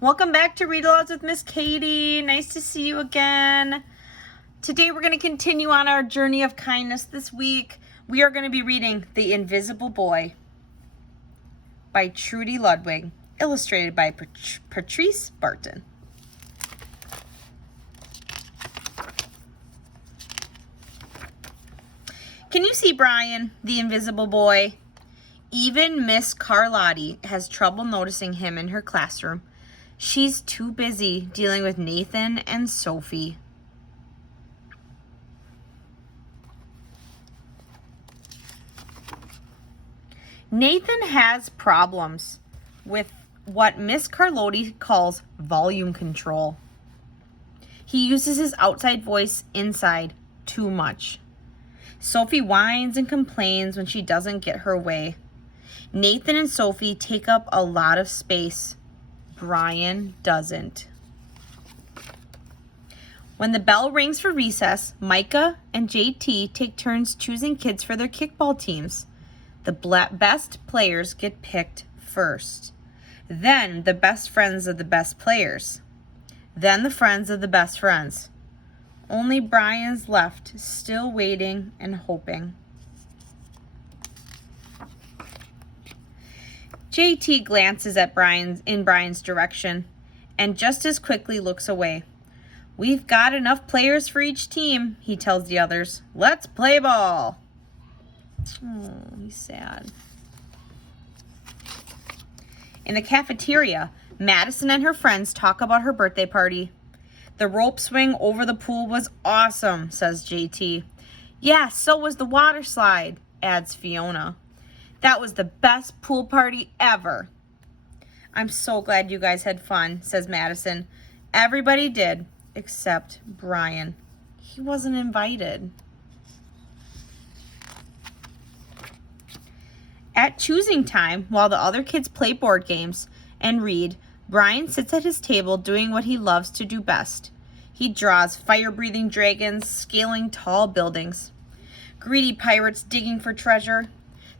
Welcome back to Read-Alouds with Miss Katie. Nice to see you again. Today we're going to continue on our journey of kindness this week. We are going to be reading The Invisible Boy by Trudy Ludwig, illustrated by Patrice Barton. Can you see Brian, the invisible boy? Even Miss Carlotti has trouble noticing him in her classroom. She's too busy dealing with Nathan and Sophie. Nathan has problems with what Miss Carlotti calls volume control. He uses his outside voice inside too much. Sophie whines and complains when she doesn't get her way. Nathan and Sophie take up a lot of space. Brian doesn't. When the bell rings for recess, Micah and JT take turns choosing kids for their kickball teams. The best players get picked first. Then the best friends of the best players. Then the friends of the best friends. Only Brian's left, still waiting and hoping. JT glances at Brian's direction and just as quickly looks away. We've got enough players for each team, he tells the others. Let's play ball. Oh, he's sad. In the cafeteria, Madison and her friends talk about her birthday party. The rope swing over the pool was awesome, says JT. Yeah, so was the water slide, adds Fiona. That was the best pool party ever. I'm so glad you guys had fun, says Madison. Everybody did, except Brian. He wasn't invited. At choosing time, while the other kids play board games and read, Brian sits at his table doing what he loves to do best. He draws fire-breathing dragons scaling tall buildings, greedy pirates digging for treasure,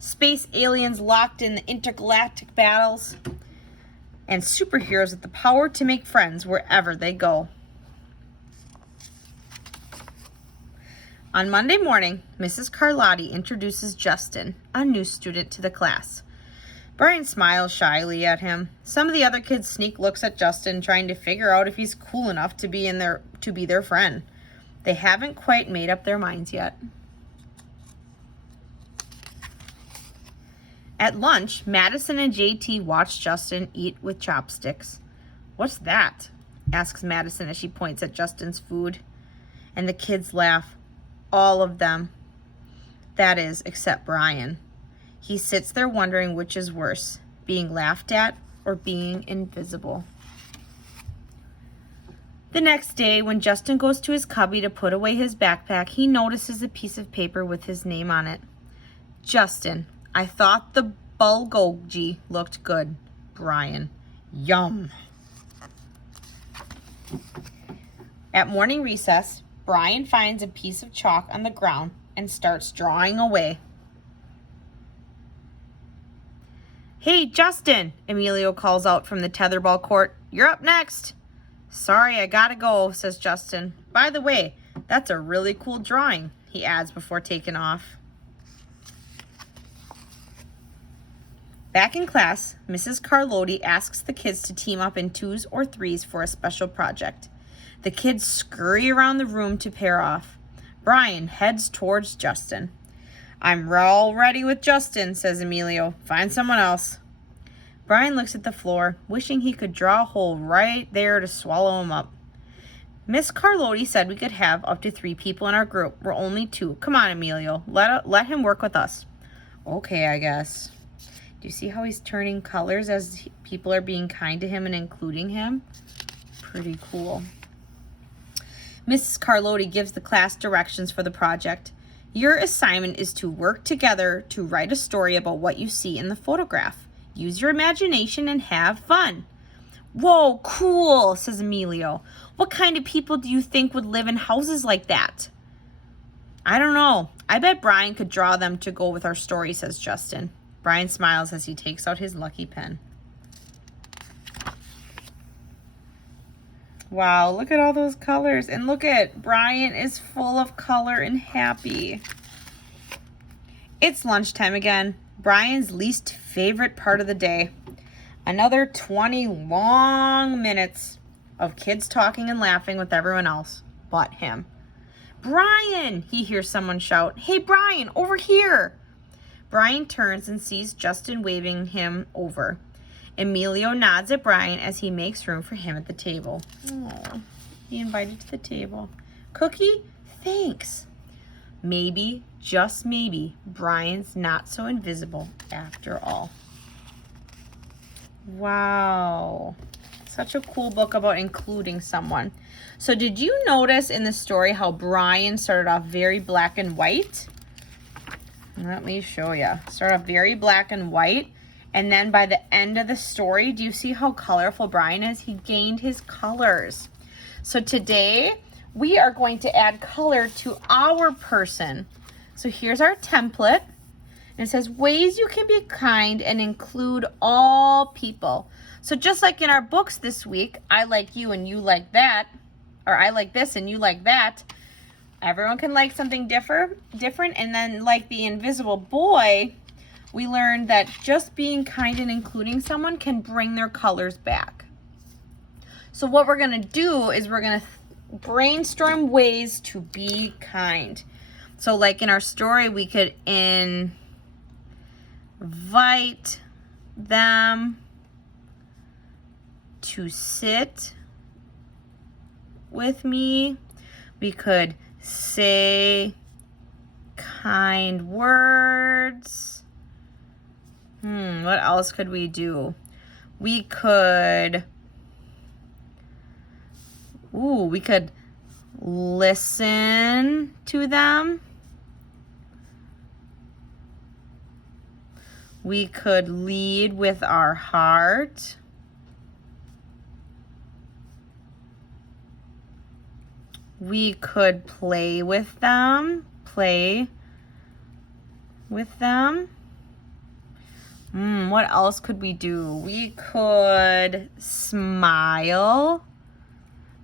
space aliens locked in the intergalactic battles, and superheroes with the power to make friends wherever they go. On Monday morning, Mrs. Carlotti introduces Justin, a new student, to the class. Brian smiles shyly at him. Some of the other kids sneak looks at Justin, trying to figure out if he's cool enough to be their friend. They haven't quite made up their minds yet. At lunch, Madison and JT watch Justin eat with chopsticks. What's that? Asks Madison as she points at Justin's food. And the kids laugh. All of them. That is, except Brian. He sits there wondering which is worse, being laughed at or being invisible. The next day, when Justin goes to his cubby to put away his backpack, he notices a piece of paper with his name on it. Justin, I thought the bulgogi looked good. Brian. Yum. At morning recess, Brian finds a piece of chalk on the ground and starts drawing away. Hey, Justin, Emilio calls out from the tetherball court. You're up next. Sorry, I gotta go, says Justin. By the way, that's a really cool drawing, he adds before taking off. Back in class, Mrs. Carlotti asks the kids to team up in 2s or 3s for a special project. The kids scurry around the room to pair off. Brian heads towards Justin. I'm all ready with Justin, says Emilio. Find someone else. Brian looks at the floor, wishing he could draw a hole right there to swallow him up. Miss Carlotti said we could have up to 3 people in our group. We're only 2. Come on, Emilio. Let him work with us. Okay, I guess. Do you see how he's turning colors as people are being kind to him and including him? Pretty cool. Mrs. Carlotti gives the class directions for the project. Your assignment is to work together to write a story about what you see in the photograph. Use your imagination and have fun. Whoa, cool, says Emilio. What kind of people do you think would live in houses like that? I don't know. I bet Brian could draw them to go with our story, says Justin. Brian smiles as he takes out his lucky pen. Wow, look at all those colors. And look at, Brian is full of color and happy. It's lunchtime again. Brian's least favorite part of the day. Another 20 long minutes of kids talking and laughing with everyone else but him. Brian, he hears someone shout. Hey, Brian, over here. Brian turns and sees Justin waving him over. Emilio nods at Brian as he makes room for him at the table. Oh, he invited to the table. Cookie? Thanks. Maybe, just maybe, Brian's not so invisible after all. Wow. Such a cool book about including someone. So did you notice in the story how Brian started off very black and white? Let me show you. Start off very black and white. And then by the end of the story, do you see how colorful Brian is? He gained his colors. So today, we are going to add color to our person. So here's our template. And it says, ways you can be kind and include all people. So just like in our books this week, I like you and you like that, or I like this and you like that. Everyone can like something different. And then like the invisible boy, we learned that just being kind and including someone can bring their colors back. So what we're going to do is we're going to brainstorm ways to be kind. So like in our story, we could invite them to sit with me. We could say kind words. What else could we do? We could listen to them. We could lead with our heart. We could play with them. What else could we do? We could smile.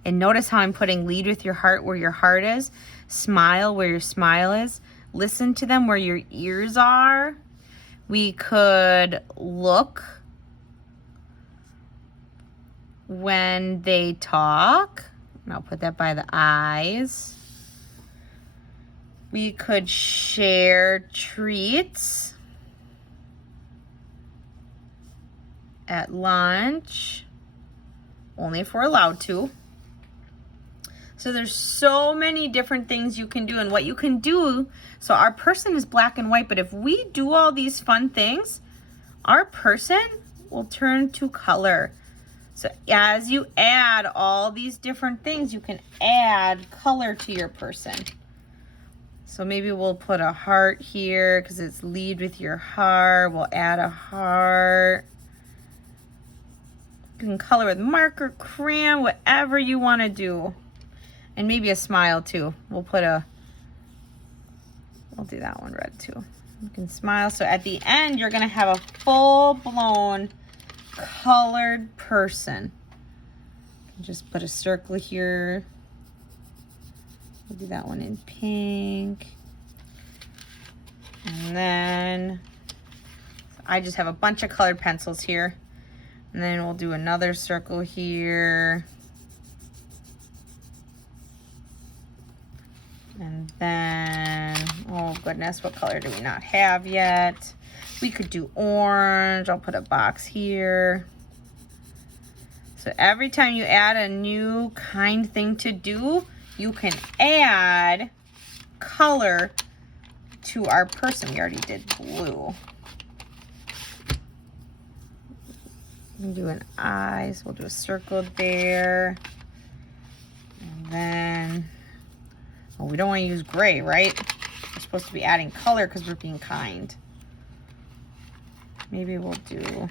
And notice how I'm putting lead with your heart where your heart is. Smile where your smile is. Listen to them where your ears are. We could look when they talk. And I'll put that by the eyes. We could share treats at lunch, only if we're allowed to. So there's so many different things you can do, and what you can do, so our person is black and white, but if we do all these fun things, our person will turn to color. So as you add all these different things, you can add color to your person. So maybe we'll put a heart here because it's lead with your heart. We'll add a heart. You can color with marker, crayon, whatever you want to do. And maybe a smile too. We'll do that one red too. You can smile. So at the end, you're going to have a full-blown colored person. Just put a circle here. We'll do that one in pink. And then I just have a bunch of colored pencils here. And then we'll do another circle here. And then, oh goodness, what color do we not have yet? We could do orange. I'll put a box here. So every time you add a new kind thing to do, you can add color to our person. We already did blue. We'll do an eye, so we'll do a circle there. And then, oh, we don't want to use gray, right? We're supposed to be adding color because we're being kind. Maybe we'll do...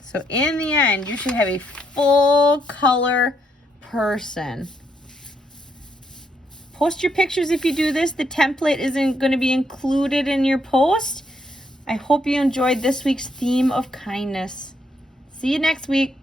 So in the end, you should have a full color person. Post your pictures if you do this. The template isn't going to be included in your post, I hope you enjoyed this week's theme of kindness. See you next week.